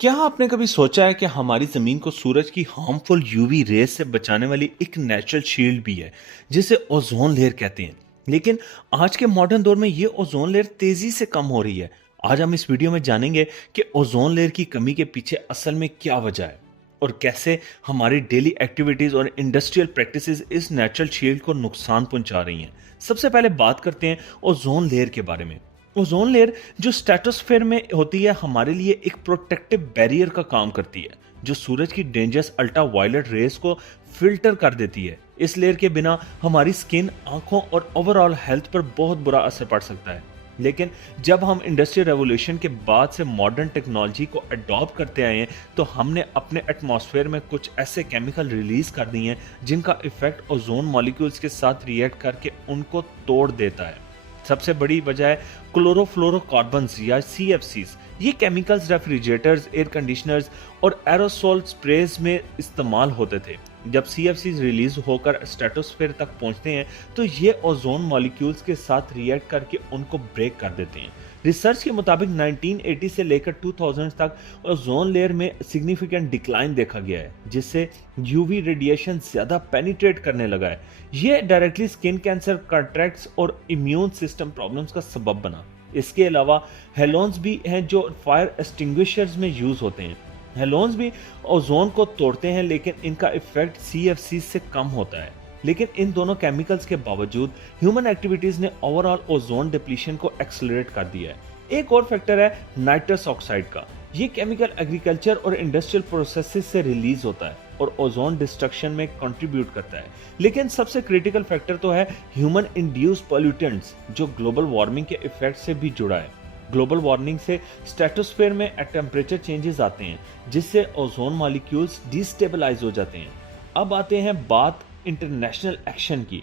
क्या आपने कभी सोचा है कि हमारी ज़मीन को सूरज की हार्मफुल यूवी रेस से बचाने वाली एक नेचुरल शील्ड भी है, जिसे ओजोन लेयर कहते हैं। लेकिन आज के मॉडर्न दौर में ये ओजोन लेयर तेजी से कम हो रही है। आज हम इस वीडियो में जानेंगे कि ओजोन लेयर की कमी के पीछे असल में क्या वजह है और कैसे हमारी डेली एक्टिविटीज और इंडस्ट्रियल प्रैक्टिसेस इस नेचुरल शील्ड को नुकसान पहुंचा रही हैं। सबसे पहले बात करते हैं ओजोन लेयर के बारे में। ओजोन लेयर जो स्ट्रेटोस्फेयर में होती है, हमारे लिए एक प्रोटेक्टिव बैरियर का काम करती है, जो सूरज की डेंजरस अल्ट्रावायलेट रेस को फिल्टर कर देती है। इस लेयर के बिना हमारी स्किन, आंखों और ओवरऑल हेल्थ पर बहुत बुरा असर पड़ सकता है। लेकिन जब हम इंडस्ट्रियल रेवोल्यूशन के बाद से मॉडर्न टेक्नोलॉजी को अडॉप्ट करते आए हैं, तो हमने अपने एटमॉस्फेयर में कुछ ऐसे केमिकल रिलीज कर दिए हैं जिनका इफेक्ट ओजोन मॉलिक्यूल्स के साथ रिएक्ट करके उनको तोड़ देता है। सबसे बड़ी वजह है क्लोरोफ्लोरोकार्बन्स या CFCs। ये केमिकल्स रेफ्रिजरेटर्स, एयर कंडीशनर्स और एरोसोल स्प्रेज में इस्तेमाल होते थे। जब CFCs रिलीज होकर स्ट्रेटोस्फेयर तक पहुंचते हैं, तो ये ओजोन मॉलिक्यूल्स के साथ रिएक्ट करके उनको ब्रेक कर देते हैं। रिसर्च के मुताबिक 1980 से लेकर 2000 तक ओजोन लेयर में सिग्निफिकेंट डिक्लाइन देखा गया है, जिससे यूवी रेडिएशन ज्यादा पेनिट्रेट करने लगा है। ये डायरेक्टली स्किन कैंसर, कैटरेक्ट्स और इम्यून सिस्टम प्रॉब्लम्स का सबब बना। इसके अलावा हेलोन्स भी हैं जो फायर एक्सटिंग्विशर्स में यूज होते हैं। हेलोन्स भी ओजोन को तोड़ते हैं, लेकिन इनका इफेक्ट CFC से कम होता है। लेकिन इन दोनों केमिकल्स के बावजूद ह्यूमन एक्टिविटीज ने ओवरऑल ओजोन डिप्लीशन को एक्सेलरेट कर दिया है। एक और फैक्टर है नाइट्रस ऑक्साइड का। ये केमिकल एग्रीकल्चर और इंडस्ट्रियल प्रोसेसेस से रिलीज होता है और ओजोन डिस्ट्रक्शन में कंट्रीब्यूट करता है। लेकिन सबसे क्रिटिकल फैक्टर तो है ह्यूमन इंड्यूस्ड पॉल्यूटेंट्स, जो ग्लोबल वार्मिंग के इफेक्ट से भी जुड़ा है। ग्लोबल वार्मिंग से स्ट्रेटोस्फेयर में टेम्परेचर चेंजेस आते हैं, जिससे ओजोन मॉलिक्यूल्स डिस्टेबलाइज हो जाते हैं। अब आते हैं बात इंटरनेशनल एक्शन की।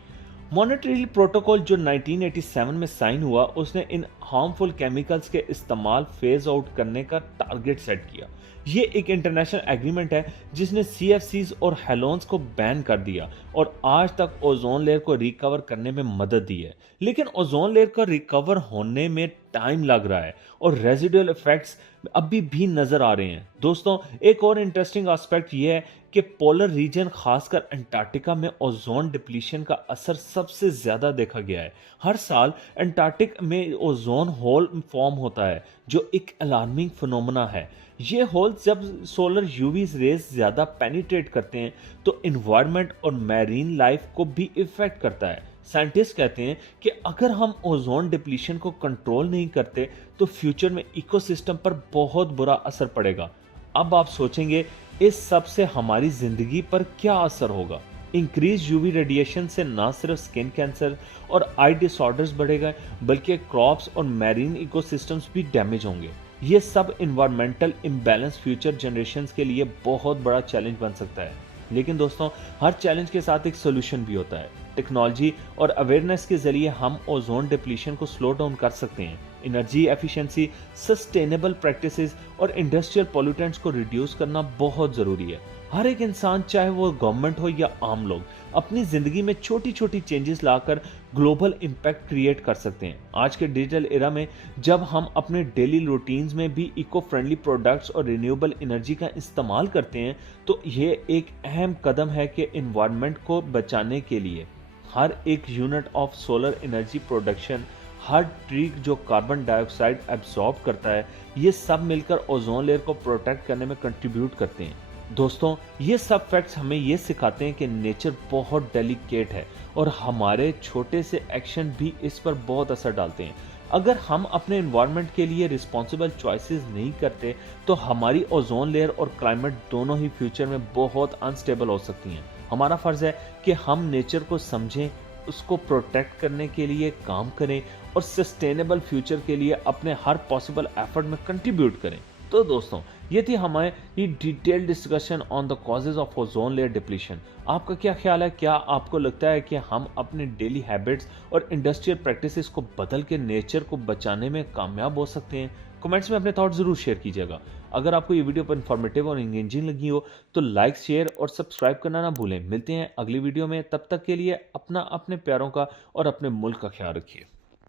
मॉनेटरी प्रोटोकॉल जो 1987 में साइन हुआ, उसने इन हार्मफुल केमिकल्स के इस्तेमाल फेज आउट करने का टारगेट सेट किया। ये एक इंटरनेशनल एग्रीमेंट है जिसने CFCs और हेलोन्स को बैन कर दिया और आज तक ओजोन लेयर को रिकवर करने में मदद दी है। लेकिन ओजोन लेयर का रिकवर होने में टाइम लग रहा है और रेजिडुअल इफेक्ट्स अभी भी नजर आ रहे हैं। दोस्तों, एक और इंटरेस्टिंग एस्पेक्ट ये है कि पोलर रीजन, खासकर अंटार्कटिका में ओजोन डिप्लीशन का असर सबसे ज्यादा देखा गया है। हर साल अंटार्कटिक में ओजोन होल फॉर्म होता है, जो एक अलार्मिंग फिनोमेना है। ये होल जब सोलर यूवी रेज ज्यादा पेनिट्रेट करते हैं, तो इन्वायरमेंट और मैरीन लाइफ को भी इफेक्ट करता है। साइंटिस्ट कहते हैं कि अगर हम ओजोन डिप्लीशन को कंट्रोल नहीं करते, तो फ्यूचर में इकोसिस्टम पर बहुत बुरा असर पड़ेगा। अब आप सोचेंगे, इस सब से हमारी जिंदगी पर क्या असर होगा? इंक्रीज यूवी रेडिएशन से ना सिर्फ स्किन कैंसर और आई डिसऑर्डर्स बढ़ेगा, बल्कि क्रॉप्स और मैरीन इकोसिस्टम्स भी डैमेज होंगे। ये सब इन्वायरमेंटल इम्बैलेंस फ्यूचर जनरेशंस के लिए बहुत बड़ा चैलेंज बन सकता है। लेकिन दोस्तों, हर चैलेंज के साथ एक सोल्यूशन भी होता है। टेक्नोलॉजी और अवेयरनेस के जरिए हम ओजोन डिप्लीशन को स्लो डाउन कर सकते हैं। एनर्जी एफिशिएंसी, सस्टेनेबल प्रैक्टिसेस और इंडस्ट्रियल पॉल्यूटेंट्स को रिड्यूस करना बहुत जरूरी है। हर एक इंसान, चाहे वो गवर्नमेंट हो या आम लोग, अपनी जिंदगी में छोटी छोटी चेंजेस लाकर ग्लोबल इम्पैक्ट क्रिएट कर सकते हैं। आज के डिजिटल एरा में जब हम अपने डेली रूटीन्स में भी इको फ्रेंडली प्रोडक्ट्स और रिन्यूएबल एनर्जी का इस्तेमाल करते हैं, तो ये एक अहम कदम है कि एनवायरनमेंट को बचाने के लिए हर एक unit of solar energy production, her tree जो कार्बन डाइऑक्साइड एब्जॉर्ब करता है, ये सब मिलकर ओजोन लेयर को प्रोटेक्ट करने में कंट्रीब्यूट करते हैं। दोस्तों, ये सब फैक्ट्स हमें ये सिखाते हैं कि नेचर बहुत डेलिकेट है और हमारे छोटे से एक्शन भी इस पर बहुत असर डालते हैं। अगर हम अपने एनवायरनमेंट के लिए रिस्पॉन्सिबल चॉइसेस नहीं करते, तो हमारी ओजोन लेयर और क्लाइमेट दोनों ही फ्यूचर में बहुत अनस्टेबल हो सकती हैं। हमारा फर्ज है कि हम नेचर को समझें, उसको प्रोटेक्ट करने के लिए काम करें और सस्टेनेबल फ्यूचर के लिए अपने हर पॉसिबल एफर्ट में कंट्रीब्यूट करें। तो दोस्तों, ये थी हमारी detailed discussion on the causes of ozone layer depletion. आपका क्या ख्याल है? क्या आपको लगता है कि हम अपने डेली हैबिट्स और इंडस्ट्रियल प्रैक्टिसेस को बदल के नेचर को बचाने में कामयाब हो सकते हैं? कमेंट्स में अपने थॉट जरूर शेयर कीजिएगा। अगर आपको ये वीडियो पर इन्फॉर्मेटिव और इंगेजिंग लगी हो, तो लाइक, शेयर और सब्सक्राइब करना ना भूलें। मिलते हैं अगली वीडियो में, तब तक के लिए अपने प्यारों का और अपने मुल्क का ख्याल रखिए।